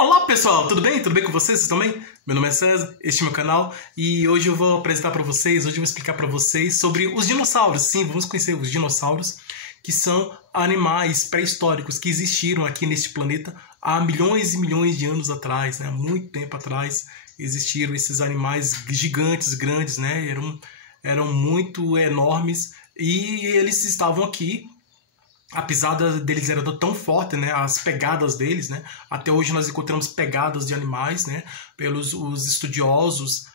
Olá pessoal, tudo bem? Tudo bem com vocês? Vocês estão bem? Meu nome é César, este é meu canal e hoje eu vou apresentar para vocês, hoje eu vou explicar para vocês sobre os dinossauros. Sim, vamos conhecer os dinossauros, que são animais pré-históricos que existiram aqui neste planeta há milhões e milhões de anos atrás, né? Há muito tempo atrás existiram esses animais gigantes, grandes, né? Eram muito enormes e eles estavam aqui. A pisada deles era tão forte, né? As pegadas deles, né? Até hoje nós encontramos pegadas de animais, né? Pelos os estudiosos,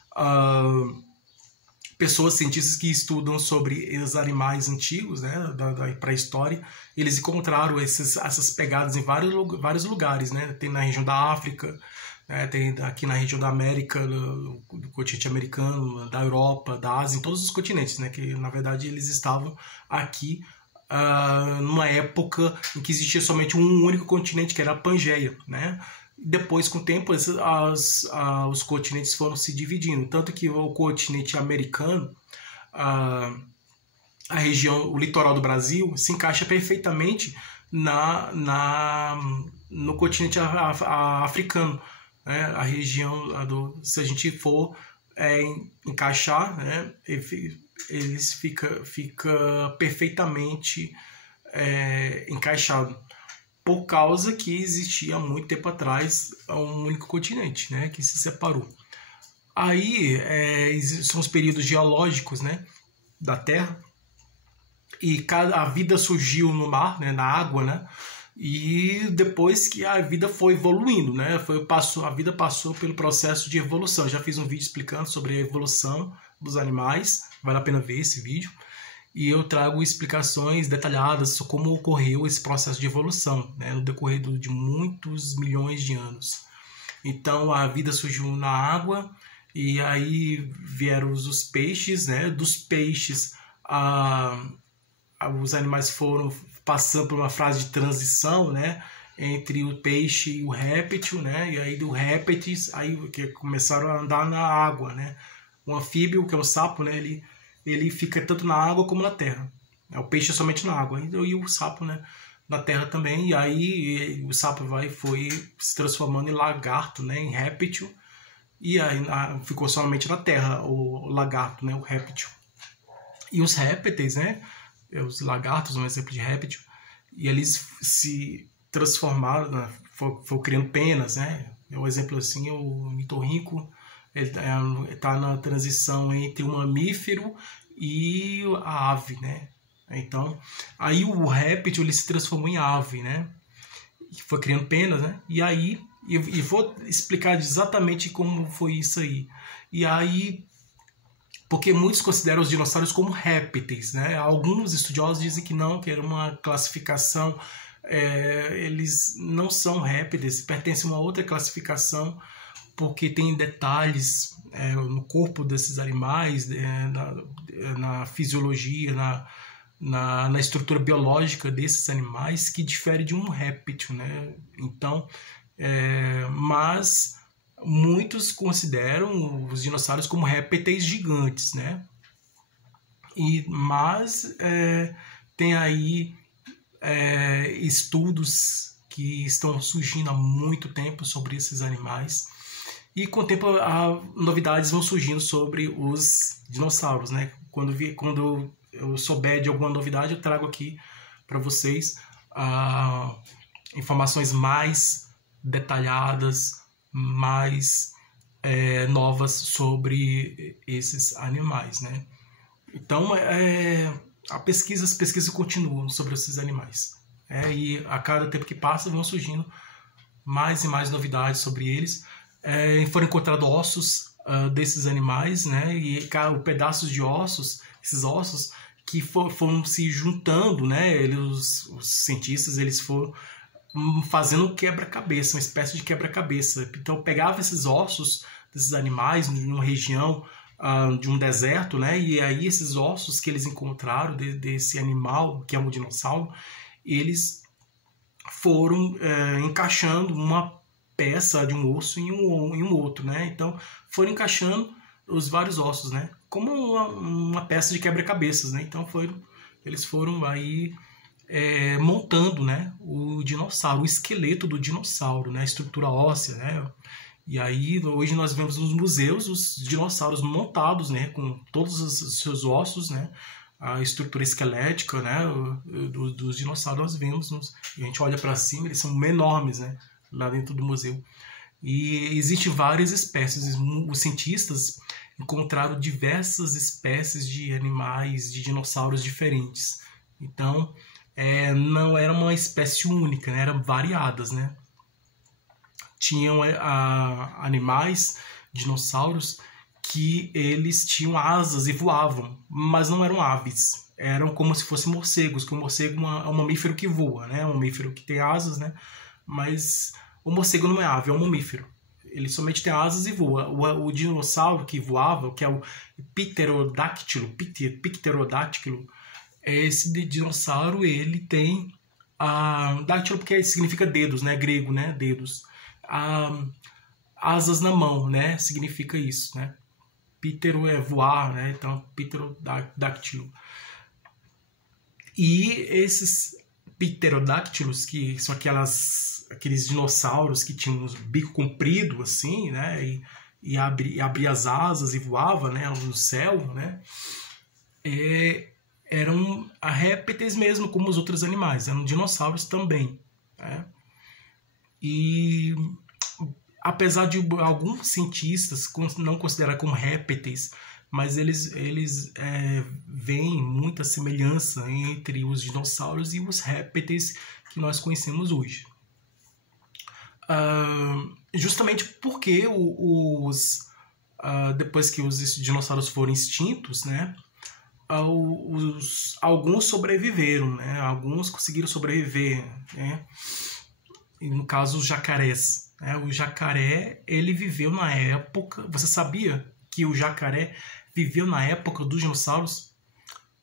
pessoas cientistas que estudam sobre os animais antigos, né? Da pré-história, eles encontraram essas pegadas em vários lugares, né? Tem na região da África, né? Tem aqui na região da América, do continente americano, da Europa, da Ásia, em todos os continentes, né? Que na verdade eles estavam aqui numa época em que existia somente um único continente, que era a Pangeia, né? Depois, com o tempo, os continentes foram se dividindo, tanto que o continente americano, a região, o litoral do Brasil, se encaixa perfeitamente no continente africano, né? A região se a gente for encaixar, né? Eles fica perfeitamente encaixado, por causa que existia há muito tempo atrás um único continente, né, que se separou. Aí são os períodos geológicos, né, da Terra, e a vida surgiu no mar, né, na água, né, e depois que a vida foi evoluindo, né, a vida passou pelo processo de evolução. Eu já fiz um vídeo explicando sobre a evolução dos animais, vale a pena ver esse vídeo, e eu trago explicações detalhadas sobre como ocorreu esse processo de evolução, né, no decorrer de muitos milhões de anos. Então a vida surgiu na água, e aí vieram os peixes, né, dos peixes os animais foram passando por uma fase de transição, né, entre o peixe e o réptil, né, e aí do répteis aí que começaram a andar na água, né. O anfíbio, que é o sapo, né, ele fica tanto na água como na terra. O peixe é somente na água, e o sapo, né, na terra também. E aí o sapo foi se transformando em lagarto, né, em réptil, e aí ficou somente na terra o lagarto, né, o réptil. E os répteis, né, os lagartos, um exemplo de réptil, e eles se transformaram, né, foram criando penas, né. Um exemplo assim, o nitorrinco, ele está na transição entre o mamífero e a ave, né? Então, aí o réptil ele se transformou em ave, né? Foi criando penas, né? E aí, e vou explicar exatamente como foi isso aí. E aí, porque muitos consideram os dinossauros como répteis, né? Alguns estudiosos dizem que não, que era uma classificação, eles não são répteis, pertencem a uma outra classificação, porque tem detalhes no corpo desses animais, na fisiologia, na estrutura biológica desses animais, que difere de um réptil, né? Então, mas muitos consideram os dinossauros como répteis gigantes, né? Mas tem aí estudos que estão surgindo há muito tempo sobre esses animais. E com o tempo novidades vão surgindo sobre os dinossauros, né? Quando eu souber de alguma novidade, eu trago aqui para vocês informações mais detalhadas, mais novas sobre esses animais, né? Então, as pesquisas continuam sobre esses animais. E a cada tempo que passa vão surgindo mais e mais novidades sobre eles. Foram encontrados ossos desses animais, né, e pedaços de ossos, esses ossos que foram se juntando, né, os cientistas eles foram fazendo um quebra-cabeça, uma espécie de quebra-cabeça. Então pegava esses ossos desses animais numa região de um deserto, né, e aí esses ossos que eles encontraram desse animal, que é um dinossauro, eles foram encaixando uma peça de um osso em um outro, né? Então foram encaixando os vários ossos, né? Como uma peça de quebra-cabeças, né? Então eles foram aí montando, né, o dinossauro, o esqueleto do dinossauro, né, a estrutura óssea, né. E aí hoje nós vemos nos museus os dinossauros montados, né, com todos os seus ossos, né, a estrutura esquelética, né, dos dinossauros nós vemos, a gente olha para cima, eles são enormes, né, lá dentro do museu. E existem várias espécies, os cientistas encontraram diversas espécies de animais, de dinossauros diferentes. Então, não era uma espécie única, né, eram variadas, né. Tinham animais, dinossauros, que eles tinham asas e voavam, mas não eram aves. Eram como se fossem morcegos, que o morcego é um mamífero que voa, né? É um mamífero que tem asas, né? Mas o morcego não é ave, é um mamífero. Ele somente tem asas e voa. O dinossauro que voava, que é o pterodáctilo, esse dinossauro, ele tem dáctilo porque significa dedos, né? Grego, né? Dedos. Asas na mão, né? Significa isso, né? Ptero é voar, né? Então, pterodáctilo. E esses pterodáctilos, que são aqueles dinossauros que tinham um bico comprido, assim, né? E abria as asas e voava, né? No céu, né? Eram répteis mesmo, como os outros animais. Eram dinossauros também, né? E apesar de alguns cientistas não considerar como répteis, mas eles veem muita semelhança entre os dinossauros e os répteis que nós conhecemos hoje. Justamente porque depois que os dinossauros foram extintos, né, alguns sobreviveram, né, alguns conseguiram sobreviver, né, e no caso os jacarés. O jacaré, ele viveu na época... Você sabia que o jacaré viveu na época dos dinossauros?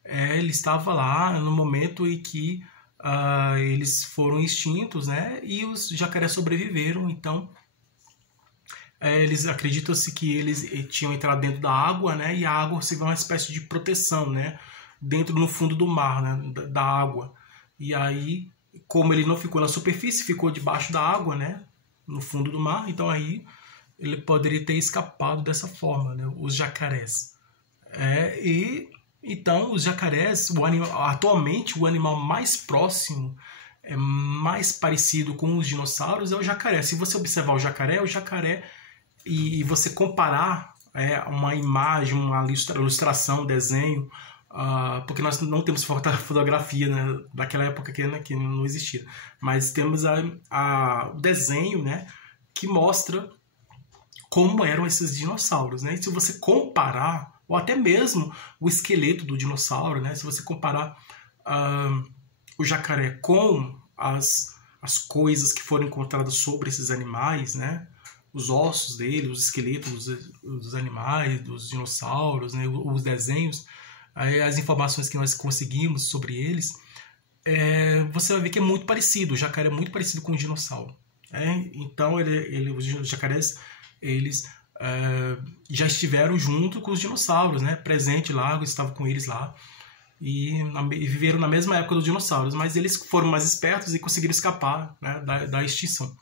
Ele estava lá no momento em que eles foram extintos, né? E os jacarés sobreviveram. Então, eles acreditam-se que eles tinham entrado dentro da água, né? E a água serviu uma espécie de proteção, né? Dentro, no fundo do mar, né? Da água. E aí, como ele não ficou na superfície, ficou debaixo da água, né? No fundo do mar, então aí ele poderia ter escapado dessa forma, né? Os jacarés. Então os jacarés, atualmente o animal mais próximo, mais parecido com os dinossauros é o jacaré. Se você observar o jacaré e você comparar uma imagem, uma ilustração, um desenho, porque nós não temos fotografia, né, daquela época que não existia, mas temos o desenho, né, que mostra como eram esses dinossauros, né? E se você comparar, ou até mesmo o esqueleto do dinossauro, né, se você comparar o jacaré com as coisas que foram encontradas sobre esses animais, né, os ossos dele, os esqueletos dos animais, dos dinossauros, né, os desenhos, as informações que nós conseguimos sobre eles, você vai ver que é muito parecido. O jacaré é muito parecido com o dinossauro. Então, os jacarés, eles já estiveram junto com os dinossauros, né? Presente lá, estavam com eles lá. E viveram na mesma época dos dinossauros. Mas eles foram mais espertos e conseguiram escapar, né, da extinção.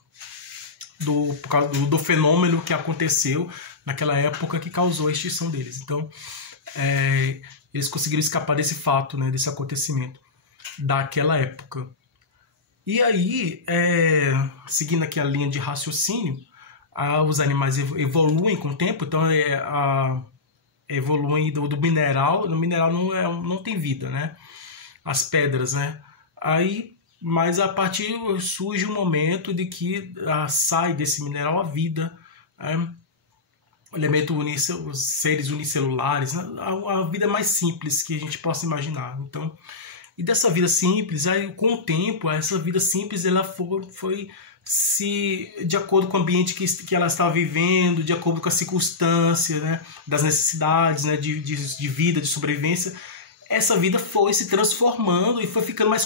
Por causa do fenômeno que aconteceu naquela época que causou a extinção deles. Então, eles conseguiram escapar desse fato, né, desse acontecimento daquela época. E aí, seguindo aqui a linha de raciocínio, os animais evoluem com o tempo. Então, evoluem do mineral. No mineral não tem vida, né? As pedras, né? Mas a partir surge um momento de que sai desse mineral a vida, os seres unicelulares, a vida mais simples que a gente possa imaginar. Então, e dessa vida simples, com o tempo, essa vida simples ela foi de acordo com o ambiente que ela estava vivendo, de acordo com as circunstâncias, né, das necessidades, né, de vida, de sobrevivência, essa vida foi se transformando e foi ficando mais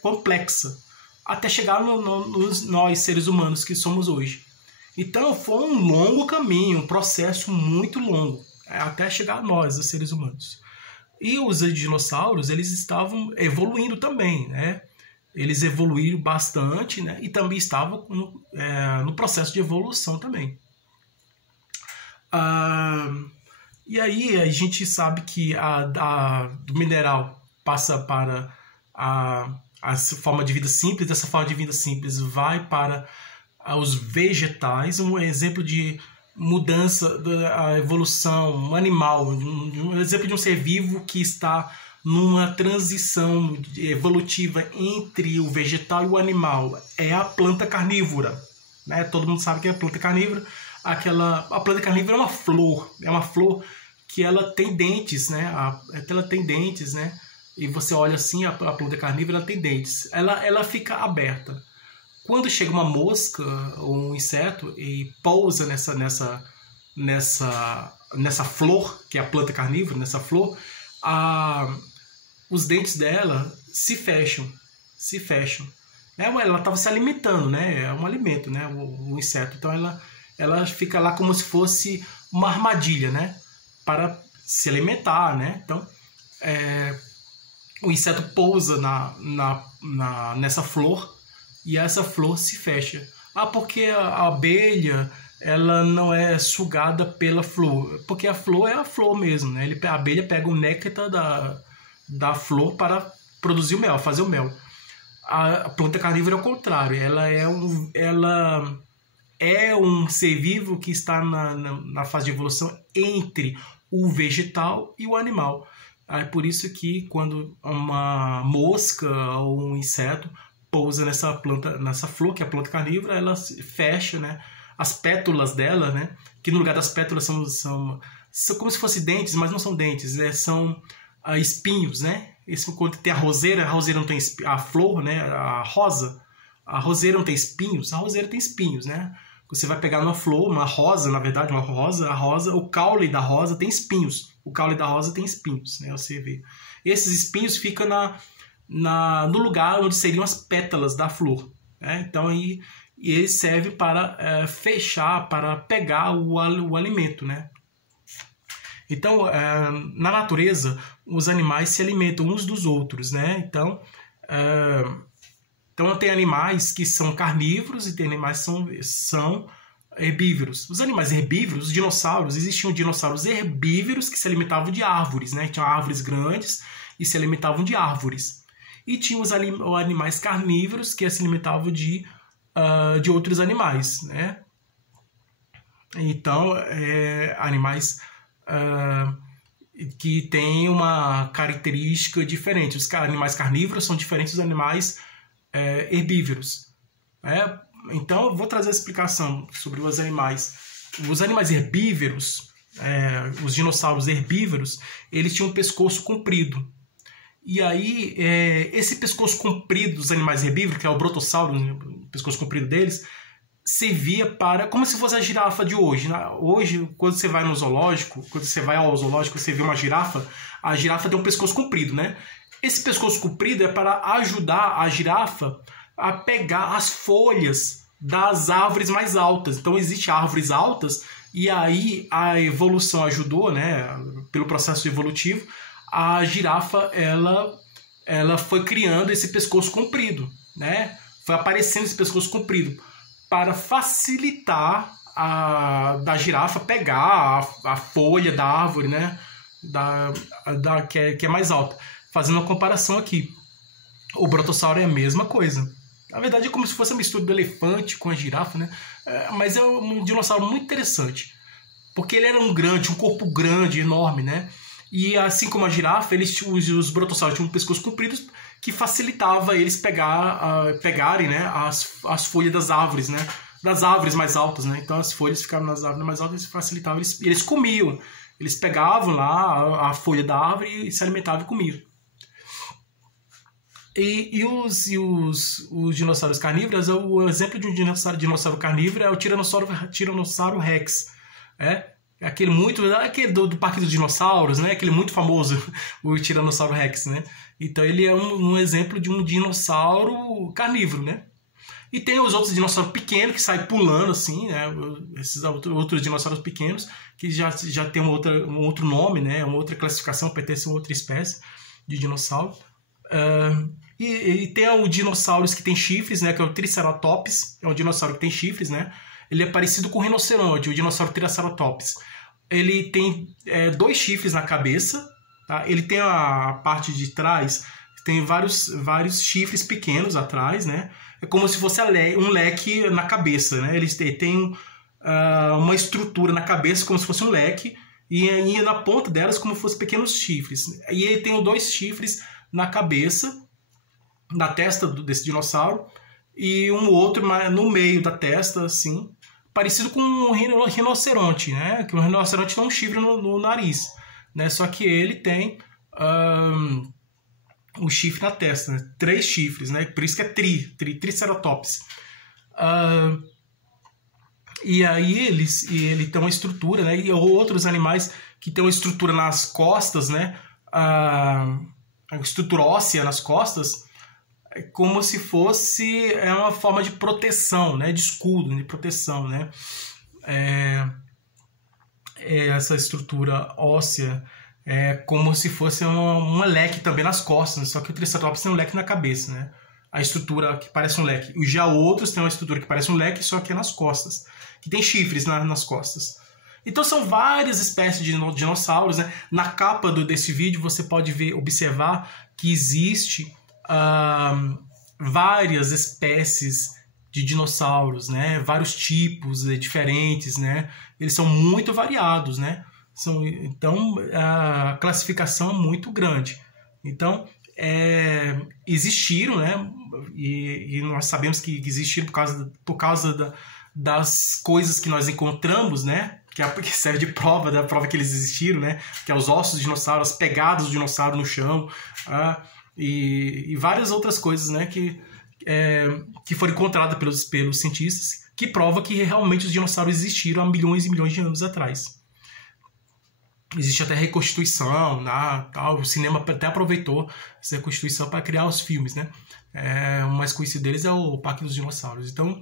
complexa, até chegar nós seres humanos que somos hoje. Então foi um longo caminho, um processo muito longo, até chegar a nós, os seres humanos. E os dinossauros, eles estavam evoluindo também, né? Eles evoluíram bastante, né? E também estavam no processo de evolução também. E aí a gente sabe que do mineral passa para a forma de vida simples, dessa forma de vida simples vai para os vegetais. Um exemplo de mudança da evolução animal, um exemplo de um ser vivo que está numa transição evolutiva entre o vegetal e o animal é a planta carnívora, né? Todo mundo sabe que é a planta carnívora. A planta carnívora é uma flor que ela tem dentes, né? Ela tem dentes, né? E você olha assim, a planta carnívora ela tem dentes. Ela fica aberta. Quando chega uma mosca ou um inseto e pousa nessa flor, que é a planta carnívora, nessa flor, os dentes dela se fecham. Ela estava se alimentando, né? É um alimento, né? O inseto. Então ela fica lá como se fosse uma armadilha, né? Para se alimentar, né? Então o inseto pousa nessa flor e essa flor se fecha. Porque a abelha ela não é sugada pela flor, porque a flor é a flor mesmo, né? A abelha pega o néctar da flor para produzir o mel, fazer o mel. A planta carnívora é o contrário, ela é um ser vivo que está na fase de evolução entre o vegetal e o animal. É por isso que quando uma mosca ou um inseto pousa nessa flor, que é a planta carnívora, ela fecha, né? As pétalas dela, né? Que no lugar das pétalas são como se fossem dentes, mas não são dentes, são espinhos, né? Quando tem a roseira não tem a flor, né? A roseira não tem espinhos, a roseira tem espinhos, né? Você vai pegar uma flor, uma rosa, na verdade, o caule da rosa tem espinhos. O caule da rosa tem espinhos, né? Você vê. Esses espinhos ficam no lugar onde seriam as pétalas da flor, né? Então aí ele serve para fechar, para pegar o alimento, né? Então, na natureza, os animais se alimentam uns dos outros, né? Então tem animais que são carnívoros e tem animais que são herbívoros. Os animais herbívoros, os dinossauros, existiam dinossauros herbívoros que se alimentavam de árvores, né? Tinham árvores grandes e se alimentavam de árvores. E tinha os animais carnívoros que se alimentavam de outros animais, né? Então, animais que têm uma característica diferente. Os animais carnívoros são diferentes dos animais herbívoros. Então, eu vou trazer a explicação sobre os animais. Os animais herbívoros, os dinossauros herbívoros, eles tinham um pescoço comprido. E aí, esse pescoço comprido dos animais herbívoros, que é o brontossauro, o pescoço comprido deles, servia para, como se fosse a girafa de hoje. Hoje, quando você vai ao zoológico, você vê uma girafa, a girafa tem um pescoço comprido, né? Esse pescoço comprido é para ajudar a girafa a pegar as folhas das árvores mais altas. Então, existem árvores altas e aí a evolução ajudou, né? Pelo processo evolutivo, a girafa ela foi criando esse pescoço comprido, né? Foi aparecendo esse pescoço comprido para facilitar da girafa pegar a folha da árvore, né? Que é mais alta. Fazendo uma comparação aqui, o brontossauro é a mesma coisa. Na verdade é como se fosse a mistura do elefante com a girafa, né? Mas é um dinossauro muito interessante, porque ele era um corpo grande, enorme, né? E assim como a girafa, os brottossauros tinham um pescoço comprido que facilitava eles pegarem, né, as folhas das árvores, né? Das árvores mais altas, né? Então as folhas ficavam nas árvores mais altas e facilitavam. Eles comiam. Eles pegavam lá a folha da árvore e se alimentavam e comiam. E os dinossauros carnívoros, o exemplo de um dinossauro carnívoro é o Tiranossauro Rex. Aquele do Parque dos Dinossauros, né? Aquele muito famoso, o Tiranossauro Rex, né? Então ele é um exemplo de um dinossauro carnívoro, né? E tem os outros dinossauros pequenos que saem pulando assim, né? Esses outros dinossauros pequenos que já tem um outro nome, né? Uma outra classificação, pertence a uma outra espécie de dinossauro. E tem o dinossauros que tem chifres, né? Que é o Triceratops, é um dinossauro que tem chifres, né? Ele é parecido com o rinoceronte, o dinossauro Triceratops. Ele tem 2 chifres na cabeça, tá? Ele tem a parte de trás, tem vários chifres pequenos atrás, né? É como se fosse um leque na cabeça, né? Eles têm uma estrutura na cabeça como se fosse um leque e na ponta delas como se fossem pequenos chifres. E ele tem 2 chifres na cabeça, na testa desse dinossauro, e um outro no meio da testa, assim, parecido com um rinoceronte, né? Que o rinoceronte tem um chifre no nariz, né? Só que ele tem o chifre na testa, né? 3 chifres, né? Por isso que é Triceratops. E aí ele tem uma estrutura, né? E outros animais que tem uma estrutura nas costas, né? A estrutura óssea nas costas, é como se fosse uma forma de proteção, né? De escudo, de proteção, né? Essa estrutura óssea é como se fosse um leque também nas costas, né? Só que o Triceratops tem um leque na cabeça, né? A estrutura que parece um leque. Já outros têm uma estrutura que parece um leque, só que é nas costas, que tem chifres nas costas. Então são várias espécies de dinossauros, né? Na capa desse vídeo você pode observar que existe várias espécies de dinossauros, né? Vários tipos diferentes, né? Eles são muito variados, né? Então a classificação é muito grande. Então existiram, né? E nós sabemos que existiram por causa das coisas que nós encontramos, né? Que serve de prova, da prova que eles existiram, né? Que é os ossos de dinossauro, as pegadas do dinossauro no chão, e várias outras coisas, né? Que foram encontradas pelos cientistas, que prova que realmente os dinossauros existiram há milhões e milhões de anos atrás. Existe até reconstituição, tal. O cinema até aproveitou essa reconstituição para criar os filmes, né? O mais conhecido deles é o Parque dos Dinossauros. Então,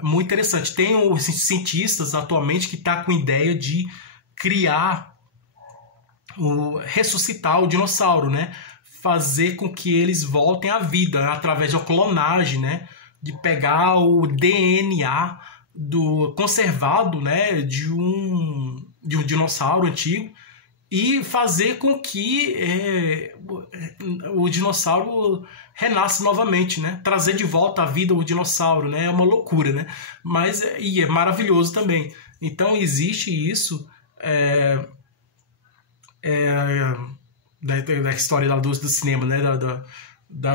muito interessante. Tem os cientistas atualmente que estão com a ideia de criar, ressuscitar o dinossauro, né? Fazer com que eles voltem à vida através de uma clonagem, né? De pegar o DNA conservado, né? De um dinossauro antigo e fazer com que o dinossauro renasça novamente, né? Trazer de volta à vida o dinossauro, né? É uma loucura, né? Mas é maravilhoso também. Então existe isso da história do cinema, né?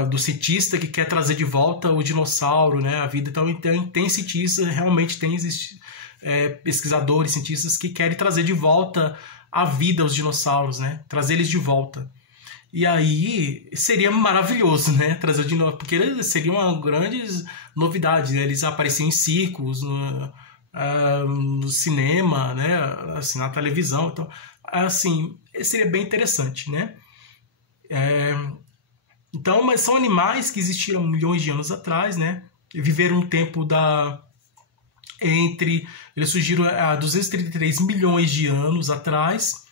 Do cientista que quer trazer de volta o dinossauro, né? A vida. Então tem cientistas, realmente existe pesquisadores, cientistas que querem trazer de volta a vida os dinossauros, né? Trazer eles de volta. E aí seria maravilhoso, né? Trazer de novo, porque seria uma grande novidade, né? Eles apareciam em circos, no cinema, né? Assim, na televisão. Então, assim, seria bem interessante, né? Então, mas são animais que existiram milhões de anos atrás, né? Viveram um tempo eles surgiram há 233 milhões de anos atrás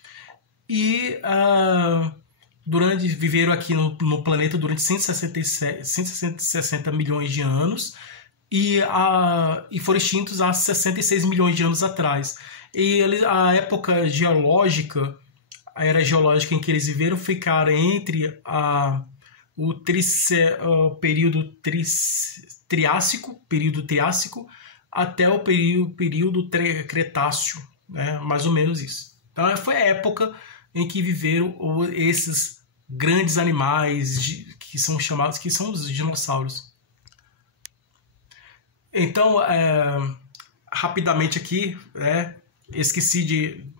e viveram aqui no planeta durante 160 milhões de anos e foram extintos há 66 milhões de anos atrás. E a época geológica, a era geológica em que eles viveram, ficaram entre o período Triássico até o período Cretáceo, né? Mais ou menos isso. Então foi a época em que viveram esses grandes animais que são chamados, que são os dinossauros. Então, rapidamente aqui, esqueci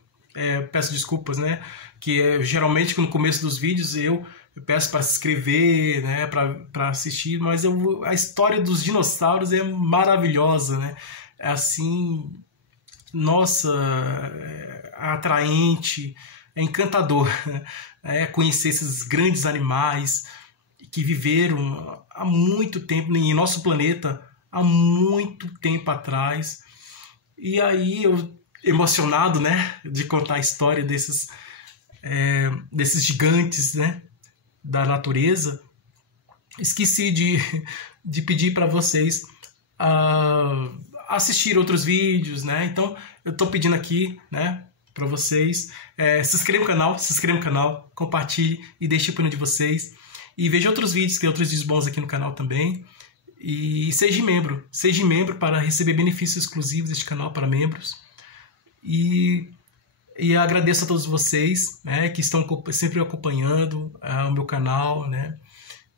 peço desculpas, né? Que geralmente no começo dos vídeos eu peço para se inscrever, né, para assistir, mas a história dos dinossauros é maravilhosa, né? É assim, nossa, atraente, é encantador, conhecer esses grandes animais que viveram há muito tempo em nosso planeta, há muito tempo atrás. E aí eu, emocionado, né, de contar a história desses gigantes, né, da natureza, esqueci de pedir para vocês assistir outros vídeos, né? Então eu estou pedindo aqui, né, para vocês se inscrevam no canal, compartilhe e deixe a opinião de vocês. E veja outros vídeos, tem outros vídeos bons aqui no canal também. E seja membro para receber benefícios exclusivos deste canal para membros. E agradeço a todos vocês, né, que estão sempre acompanhando o meu canal, né?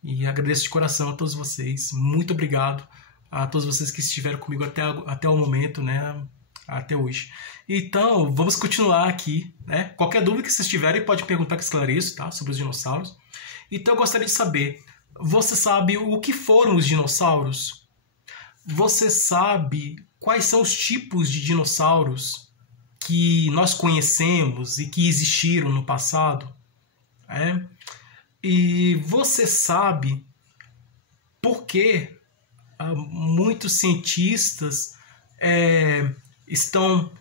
E agradeço de coração a todos vocês. Muito obrigado a todos vocês que estiveram comigo até o momento, né? Até hoje. Então, vamos continuar aqui, né? Qualquer dúvida que vocês tiverem, pode perguntar que esclareço, tá? Sobre os dinossauros. Então, eu gostaria de saber, você sabe o que foram os dinossauros? Você sabe quais são os tipos de dinossauros que nós conhecemos e que existiram no passado? E você sabe por que muitos cientistas estão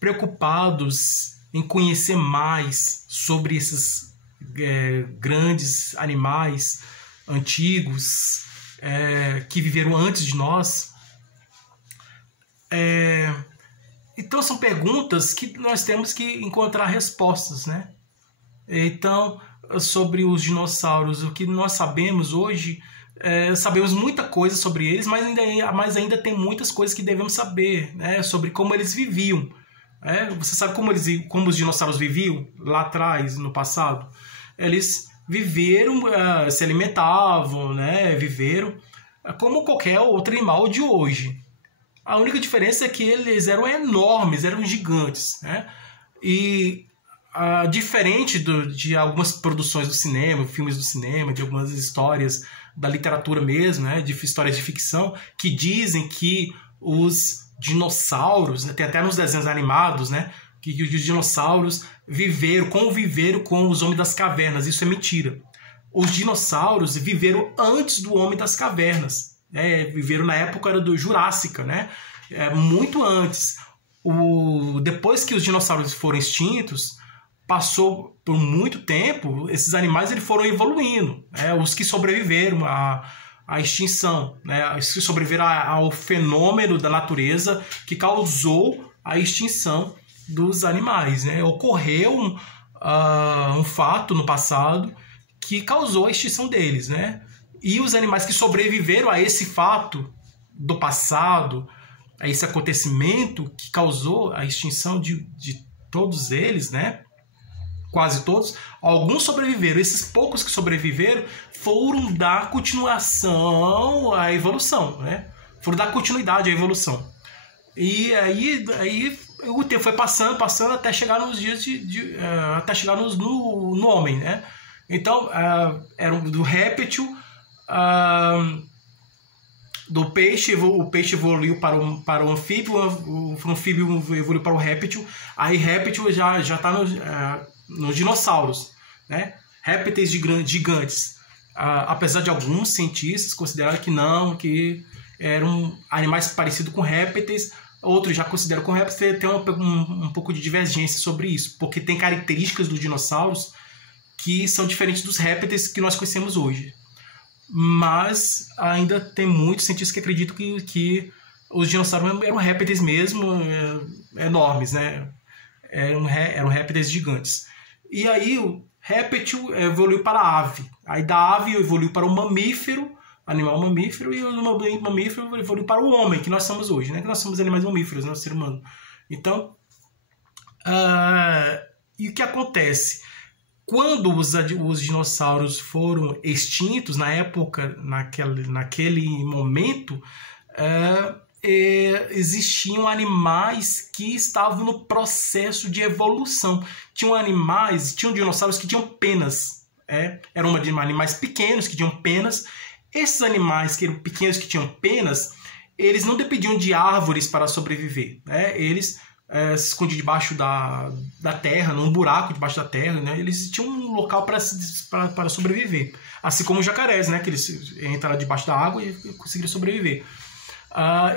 preocupados em conhecer mais sobre esses grandes animais antigos que viveram antes de nós? Então são perguntas que nós temos que encontrar respostas, né? Então, sobre os dinossauros, o que nós sabemos hoje, sabemos muita coisa sobre eles, mas ainda tem muitas coisas que devemos saber, né, sobre como eles viviam. Você sabe como os dinossauros viviam lá atrás, no passado? Eles viveram, se alimentavam, né, viveram como qualquer outro animal de hoje. A única diferença é que eles eram enormes, eram gigantes, né? E diferente de algumas produções do cinema, filmes do cinema, de algumas histórias da literatura mesmo, né, de histórias de ficção, que dizem que os dinossauros, né, tem até nos desenhos animados, né, que os dinossauros conviveram com os homens das cavernas. Isso é mentira. Os dinossauros viveram antes do homem das cavernas. Viveram na época do Jurássica, né, muito antes. Depois que os dinossauros foram extintos, passou por muito tempo, esses animais eles foram evoluindo, né? Os que sobreviveram à extinção, né? Os que sobreviveram ao fenômeno da natureza que causou a extinção dos animais, né? Ocorreu um fato no passado que causou a extinção deles, né? E os animais que sobreviveram a esse fato do passado, a esse acontecimento que causou a extinção de todos eles, né? Quase todos, alguns sobreviveram. Esses poucos que sobreviveram foram dar continuação à evolução, né? Foram dar continuidade à evolução. E aí o tempo foi passando até chegar nos dias até chegar no homem, né? Então, era do réptil, do peixe, o peixe evoluiu para o anfíbio, o anfíbio evoluiu para o réptil, aí réptil já está nos dinossauros, né? Répteis gigantes. Apesar de alguns cientistas considerarem que não, que eram animais parecidos com répteis, outros já consideram com répteis. Tem um pouco de divergência sobre isso, porque tem características dos dinossauros que são diferentes dos répteis que nós conhecemos hoje. Mas ainda tem muitos cientistas que acreditam que os dinossauros eram répteis mesmo, enormes, né? Eram répteis gigantes. E aí o réptil evoluiu para a ave. Aí da ave evoluiu para o mamífero, animal mamífero, e o mamífero evoluiu para o homem, que nós somos hoje, né? Que nós somos animais mamíferos, né? O ser humano. Então, e o que acontece? Quando os dinossauros foram extintos, na época, naquele momento, existiam animais que estavam no processo de evolução. Tinham dinossauros que tinham penas. Eram animais pequenos que tinham penas. Esses animais que eram pequenos que tinham penas, eles não dependiam de árvores para sobreviver, né? Eles se escondiam debaixo da terra, num buraco debaixo da terra, né? Eles tinham um local para sobreviver. Assim como os jacarés, né? Que eles entraram debaixo da água e conseguiram sobreviver.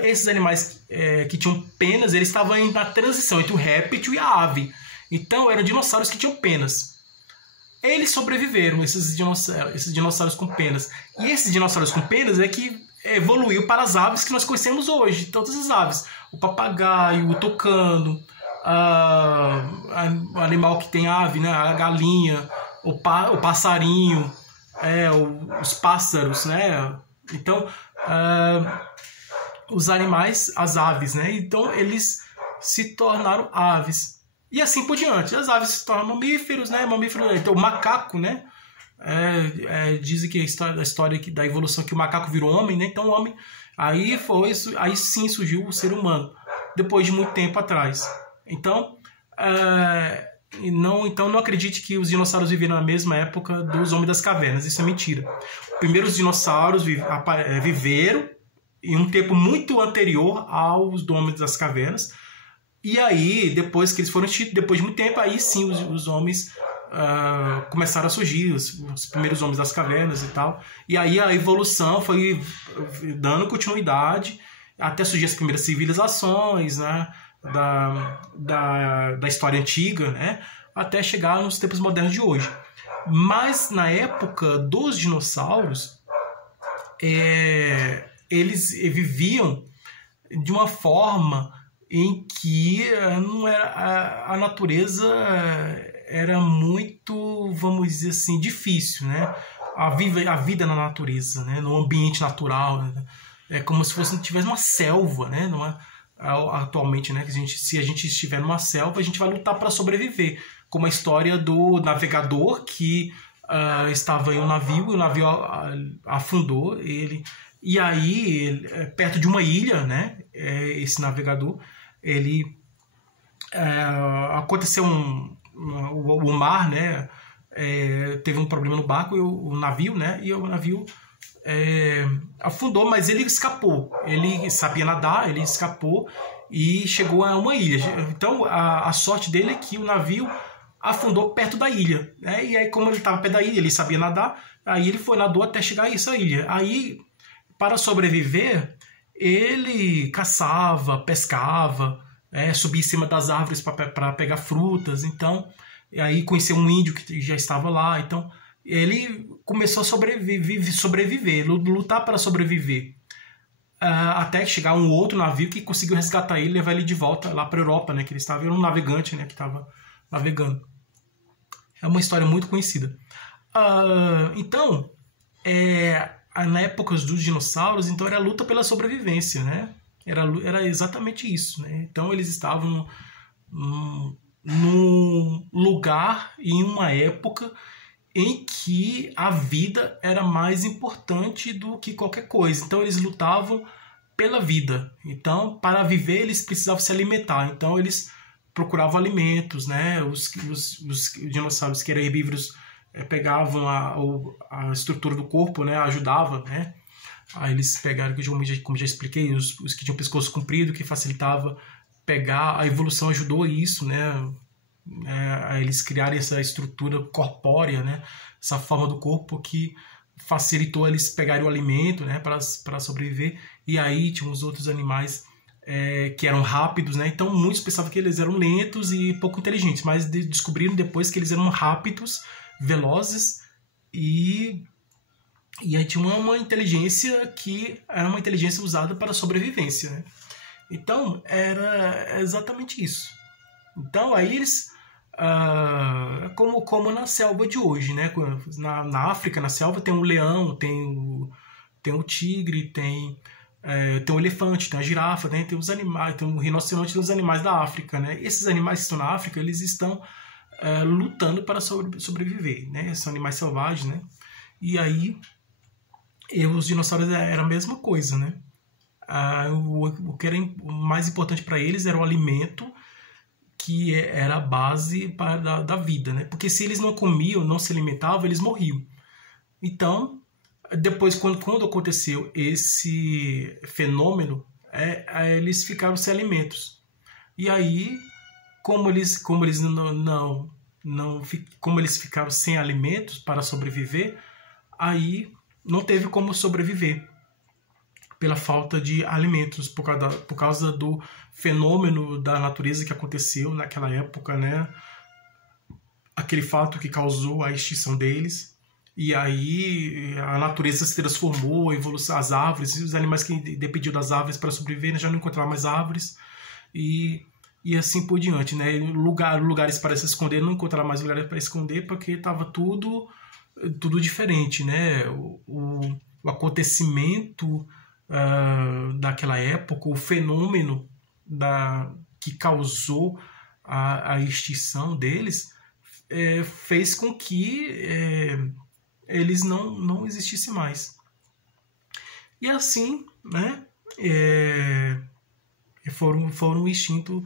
Esses animais que tinham penas, eles estavam na transição entre o réptil e a ave. Então, eram dinossauros que tinham penas. Eles sobreviveram, esses dinossauros com penas. E esses dinossauros com penas é que evoluiu para as aves que nós conhecemos hoje, todas as aves. O papagaio, o tucano, o animal que tem ave, né? A galinha, o passarinho, os pássaros, né? Então, os animais, as aves, né? Então, eles se tornaram aves. E assim por diante. As aves se tornam mamíferos, né? Então, o macaco, né? Dizem que a história da evolução que o macaco virou homem, né? Então o homem aí sim surgiu o ser humano depois de muito tempo atrás. Então não acredite que os dinossauros viveram na mesma época dos homens das cavernas. Isso é mentira. Os primeiros dinossauros viveram em um tempo muito anterior aos homens das cavernas. E aí, depois que eles foram extintos, depois de muito tempo, aí sim os homens começaram a surgir, os primeiros homens das cavernas e tal. E aí a evolução foi dando continuidade até surgir as primeiras civilizações, né, da história antiga, né, até chegar nos tempos modernos de hoje. Mas na época dos dinossauros, eles viviam de uma forma em que não era, a natureza era muito, vamos dizer assim, difícil, né? A vida na natureza, né? No ambiente natural, né? É como se tivesse uma selva, né? Não é, atualmente, né? Se a gente estiver numa selva, a gente vai lutar para sobreviver. Como a história do navegador que estava em um navio e o navio afundou ele. E aí, perto de uma ilha, né? Esse navegador, aconteceu o mar, né? Teve um problema no barco, o navio, né? E o navio afundou, mas ele escapou. Ele sabia nadar, ele escapou e chegou a uma ilha. Então, a sorte dele é que o navio afundou perto da ilha, né? E aí, como ele estava perto da ilha, ele sabia nadar, aí ele nadou até chegar a essa ilha. Aí, para sobreviver, ele caçava, pescava, subia em cima das árvores para pegar frutas. Então, aí conheceu um índio que já estava lá. Então, ele começou a sobreviver, lutar para sobreviver. Até chegar um outro navio que conseguiu resgatar ele e levar ele de volta lá para a Europa, né? Que ele estava, era um navegante, né? Que estava navegando. É uma história muito conhecida. Então, na época dos dinossauros, então era a luta pela sobrevivência, né? Era exatamente isso, né? Então eles estavam num lugar e em uma época em que a vida era mais importante do que qualquer coisa. Então eles lutavam pela vida. Então, para viver, eles precisavam se alimentar. Então eles procuravam alimentos, né? Os dinossauros que eram herbívoros pegavam a estrutura do corpo, né? Ajudava, né? Aí eles pegaram, como já expliquei, os que tinham pescoço comprido, que facilitava pegar, a evolução ajudou isso, né? A eles criarem essa estrutura corpórea, né? Essa forma do corpo que facilitou eles pegarem o alimento, né? Para sobreviver. E aí tinha os outros animais que eram rápidos, né? Então muitos pensavam que eles eram lentos e pouco inteligentes, mas descobriram depois que eles eram rápidos, velozes e aí tinha uma inteligência que era uma inteligência usada para a sobrevivência, né? Então, era exatamente isso. Então, aí eles... como na selva de hoje, né? Na África, na selva, tem o leão, tem o tigre, tem o elefante, tem a girafa, né? Tem os animais, tem o rinoceronte, tem os animais da África, né? Esses animais que estão na África, eles estão lutando para sobreviver, né? São animais selvagens, né? E aí... os dinossauros era a mesma coisa, né? O que era mais importante para eles era o alimento, que era a base da vida, né? Porque se eles não comiam, não se alimentavam, eles morriam. Então, depois, quando aconteceu esse fenômeno, eles ficaram sem alimentos. E aí, como eles como eles ficaram sem alimentos para sobreviver, aí não teve como sobreviver pela falta de alimentos, por causa do fenômeno da natureza que aconteceu naquela época, né? Aquele fato que causou a extinção deles. E aí a natureza se transformou, a evolução, as árvores, os animais que dependiam das árvores para sobreviver já não encontravam mais árvores, e assim por diante, né? Lugares para se esconder, não encontraram mais lugares para esconder, porque estava tudo diferente, né? O acontecimento daquela época, o fenômeno que causou a extinção deles, fez com que eles não existissem mais. E assim, né, foram extintos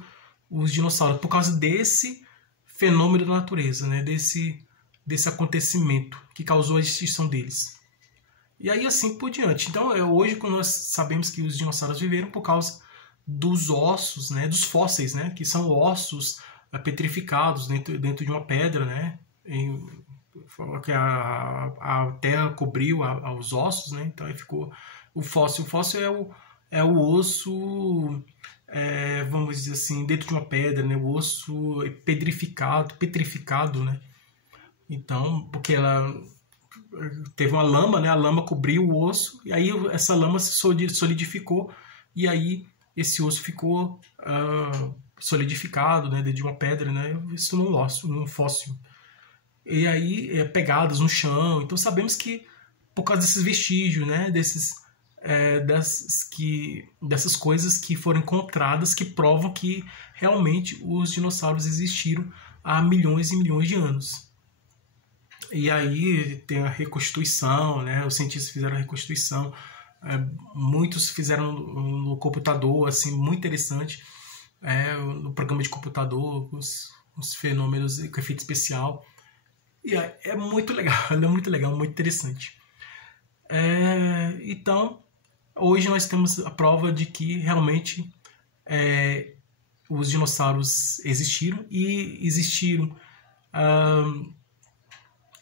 os dinossauros por causa desse fenômeno da natureza, né, desse acontecimento que causou a extinção deles. E aí assim por diante. Então hoje nós sabemos que os dinossauros viveram por causa dos ossos, né, dos fósseis, né, que são ossos petrificados dentro de uma pedra, né, que a terra cobriu os ossos, né, então aí ficou o fóssil. O fóssil é o osso, vamos dizer assim, dentro de uma pedra, né, o osso petrificado, né. Então, porque ela teve uma lama, né, a lama cobriu o osso, e aí essa lama se solidificou, e aí esse osso ficou solidificado, né, dentro de uma pedra, né, isso num fóssil. E aí pegadas no chão. Então sabemos que por causa desses vestígios, né, dessas coisas que foram encontradas, que provam que realmente os dinossauros existiram há milhões e milhões de anos. E aí tem a reconstituição, né, os cientistas fizeram a reconstituição, muitos fizeram no computador, assim, muito interessante, no programa de computador, os fenômenos com efeito especial. E é muito legal, muito interessante. Então, hoje nós temos a prova de que realmente os dinossauros existiram, e existiram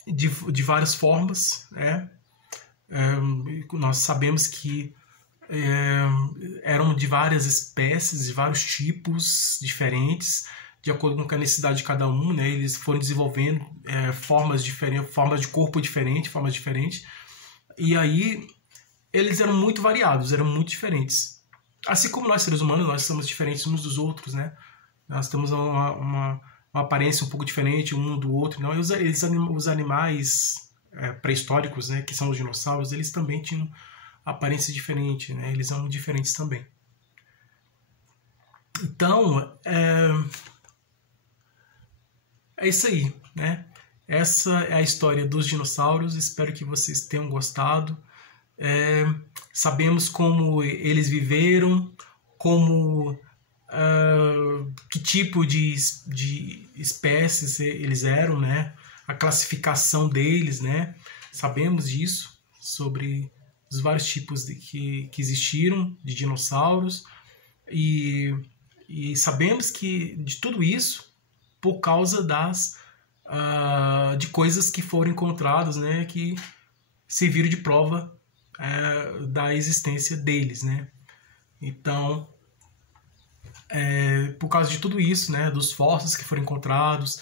de várias formas, né? Nós sabemos que eram de várias espécies, de vários tipos diferentes, de acordo com a necessidade de cada um, né? Eles foram desenvolvendo formas diferentes, formas de corpo diferentes, formas diferentes, e aí eles eram muito variados, eram muito diferentes. Assim como nós, seres humanos, nós somos diferentes uns dos outros, né? Nós temos uma aparência um pouco diferente um do outro. Não, os animais pré-históricos, né, que são os dinossauros, eles também tinham aparência diferente, né? Eles são diferentes também. Então, é isso aí, né? Essa é a história dos dinossauros. Espero que vocês tenham gostado. Sabemos como eles viveram, que tipo de espécies eles eram, né? A classificação deles, né? Sabemos disso, sobre os vários tipos que existiram de dinossauros, e sabemos que de tudo isso por causa de coisas que foram encontradas, né? Que serviram de prova da existência deles, né? Então, por causa de tudo isso, né, dos fósseis que foram encontrados,